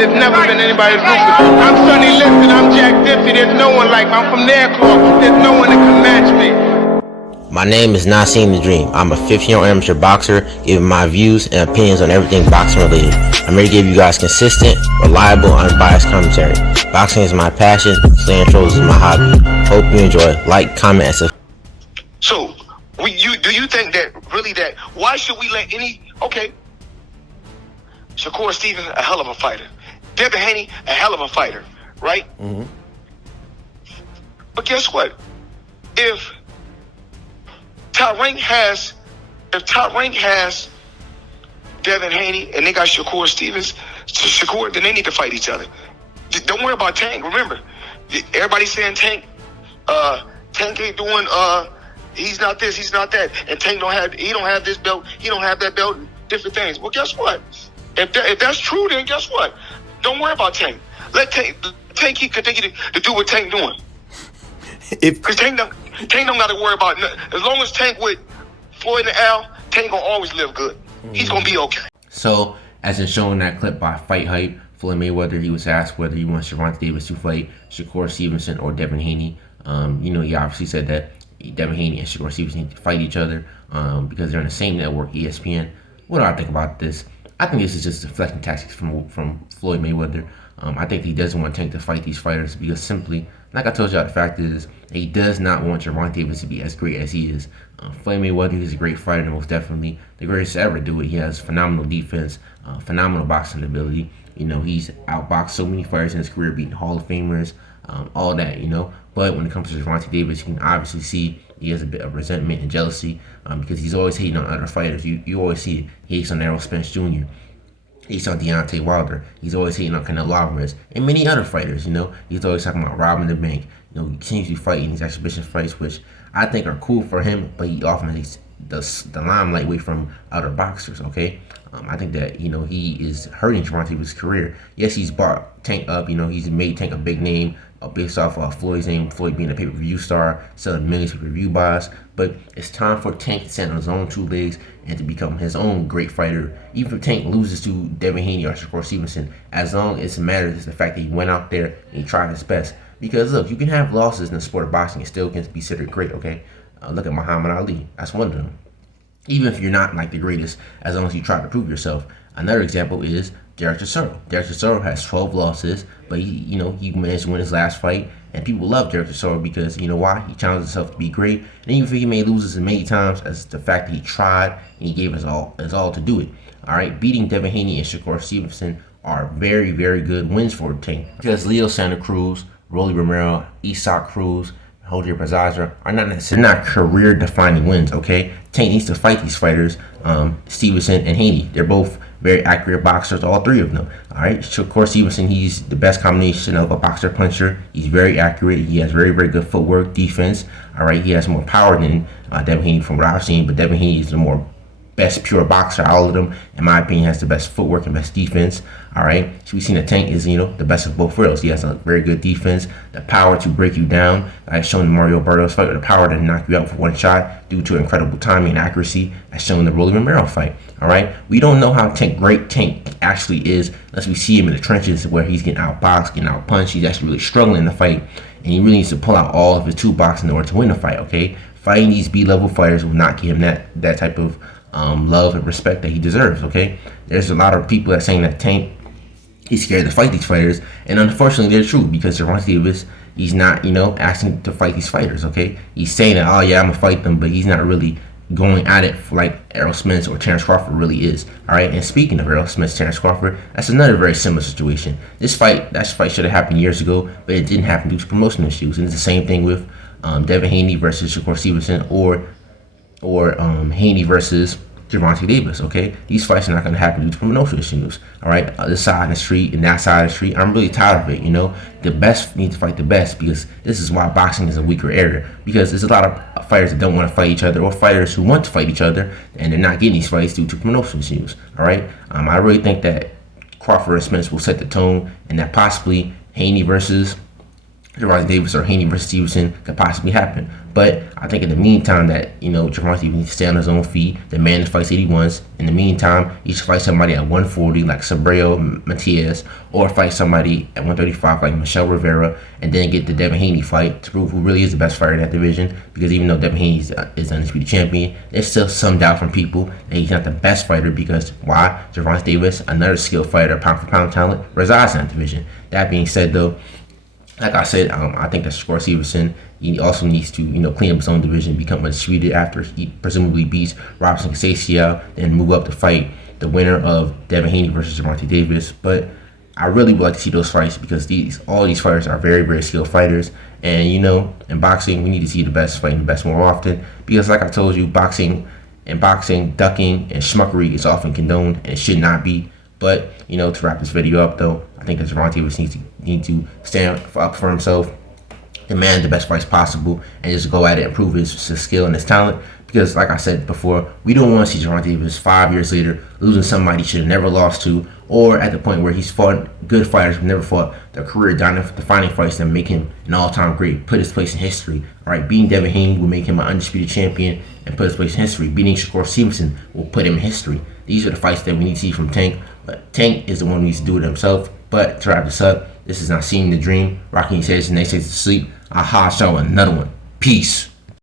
There's never been anybody to prove it. I'm Sonny Liston, I'm Jack Dempsey. There's no one like me. I'm from their club. There's no one that can match me. My name is Not Seeing the Dream. I'm a 15-year amateur boxer, giving my views and opinions on everything boxing related. I'm here to give you guys consistent, reliable, unbiased commentary. Boxing is my passion, slaying trolls is my hobby. Hope you enjoy. Like, comment, and subscribe. So, do you think that really that, why should we let okay, Shakur Stevenson, a hell of a fighter. Devin Haney, a hell of a fighter, right? Mm-hmm. But guess what? If Top Rank has Devin Haney and they got Shakur Stevens, then they need to fight each other. Don't worry about Tank. Remember, everybody's saying Tank ain't doing, he's not this, he's not that, and Tank don't have this belt, he don't have that belt, different things. Well, guess what? If that's true, then guess what? Don't worry about Tank. Let Tank continue to do what Tank doing. Because Tank don't got to worry about nothing. As long as Tank with Floyd and Al, Tank gonna always live good. He's gonna be okay. So, as in shown in that clip by Fight Hype, Floyd Mayweather, he was asked whether he wants Gervonta Davis to fight Shakur Stevenson or Devin Haney. He obviously said that Devin Haney and Shakur Stevenson need to fight each other because they're on the same network, ESPN. What do I think about this? I think this is just deflecting tactics from Floyd Mayweather. I think he doesn't want Tank to fight these fighters because simply, like I told y'all, the fact is he does not want Gervonta Davis to be as great as he is. Floyd Mayweather is a great fighter, most definitely the greatest to ever do it. He has phenomenal defense, phenomenal boxing ability. He's outboxed so many fighters in his career, beating Hall of Famers, all that. But when it comes to Gervonta Davis, you can obviously see he has a bit of resentment and jealousy because he's always hating on other fighters. You always see it. He hates on Errol Spence Jr. He's on Deontay Wilder. He's always hating on Canelo Alvarez and many other fighters. He's always talking about robbing the bank. He continues to fight in these exhibition fights, which I think are cool for him, but he often takes the limelight away from other boxers. Okay, I think that he is hurting Gervonta Davis' career. Yes, he's brought Tank up. He's made Tank a big name based off Floyd's name. Floyd being a pay-per-view star, selling millions of pay-per-view buys. But it's time for Tank to stand on his own two legs and to become his own great fighter. Even if Tank loses to Devin Haney or Shakur Stevenson, as long as it matters is the fact that he went out there and he tried his best. Because look, you can have losses in the sport of boxing and still can be considered great. Okay, look at Muhammad Ali. That's one of them. Even if you're not like the greatest, as long as you try to prove yourself. Another example is Derek Chisora. Derek Chisora has 12 losses, but he managed to win his last fight, and people love Derek Chisora because why? He challenged himself to be great, and even if he may lose as many times as the fact that he tried and he gave his all to do it. All right, beating Devin Haney and Shakur Stevenson are very, very good wins for the team because Leo Santa Cruz, Rolly Romero, Isak Cruz, Jose Pedraza are not career-defining wins. Okay, Tank needs to fight these fighters, Stevenson and Haney. They're both very accurate boxers, all three of them. All right, Shakur Stevenson, he's the best combination of a boxer puncher. He's very accurate. He has very, very good footwork, defense. All right, he has more power than Devin Haney from what I've seen, but Devin Haney is the more best pure boxer. All of them, in my opinion, has the best footwork and best defense. All right, so we've seen that Tank is the best of both worlds. He has a very good defense, the power to break you down. I've shown the Mario Barrios fight with the power to knock you out for one shot due to incredible timing and accuracy. As shown in the Rolly Romero fight. All right, we don't know how great Tank actually is unless we see him in the trenches where he's getting outboxed, getting outpunched. He's actually really struggling in the fight, and he really needs to pull out all of his toolbox in order to win the fight. Okay, fighting these B-level fighters will not give him that type of love and respect that he deserves. Okay, there's a lot of people that saying that Tank, he's scared to fight these fighters, and unfortunately they're true because Gervonta Davis, he's not asking to fight these fighters. Okay, he's saying that, oh yeah, I'm gonna fight them, but he's not really going at it like Errol Spence or Terrence Crawford really is. All right, and speaking of Errol Spence, Terrence Crawford, that's another very similar situation. That fight should have happened years ago, but it didn't happen due to promotion issues. And it's the same thing with Devin Haney versus Shakur Stevenson or Haney versus Gervonta Davis. Okay, these fights are not going to happen due to promotion issues. All right, this side of the street and that side of the street, I'm really tired of it. The best need to fight the best because this is why boxing is a weaker area, because there's a lot of fighters that don't want to fight each other or fighters who want to fight each other and they're not getting these fights due to promotion issues. All right, I really think that Crawford and Spence will set the tone, and that possibly Haney versus Gervonta Davis or Haney versus Stevenson could possibly happen. But I think in the meantime that, Gervonta needs to stay on his own feet, demand the fights that he wants. In the meantime, he should fight somebody at 140 like Sabreo Matias, or fight somebody at 135 like Michelle Rivera, and then get the Devin Haney fight to prove who really is the best fighter in that division. Because even though Devin Haney is the undisputed champion, there's still some doubt from people that he's not the best fighter, because why? Gervonta Davis, another skilled fighter, pound for pound talent, resides in that division. That being said, though, like I said, I think that Shakur Stevenson, he also needs to, clean up his own division, become undisputed after he presumably beats Robinson Casaccio, then move up to fight the winner of Devin Haney versus Gervonta Davis. But I really would like to see those fights, because all these fighters are very, very skilled fighters. And, in boxing, we need to see the best fighting the best more often, because like I told you, boxing, ducking and schmuckery is often condoned, and it should not be. But, to wrap this video up, though, I think that Gervonta Davis needs to stand up for himself, demand the best fights possible, and just go at it and prove his skill and his talent. Because, like I said before, we don't want to see Gervonta Davis 5 years later losing somebody he should have never lost to, or at the point where he's fought good fighters but never fought the career-defining fights that make him an all-time great, put his place in history. All right, beating Devin Haney will make him an undisputed champion and put his place in history. Beating Shakur Stevenson will put him in history. These are the fights that we need to see from Tank. But Tank is the one who needs to do it himself. But to wrap this up, this is not seeing the dream. Rocky says the next day to sleep. I'll show another one. Peace.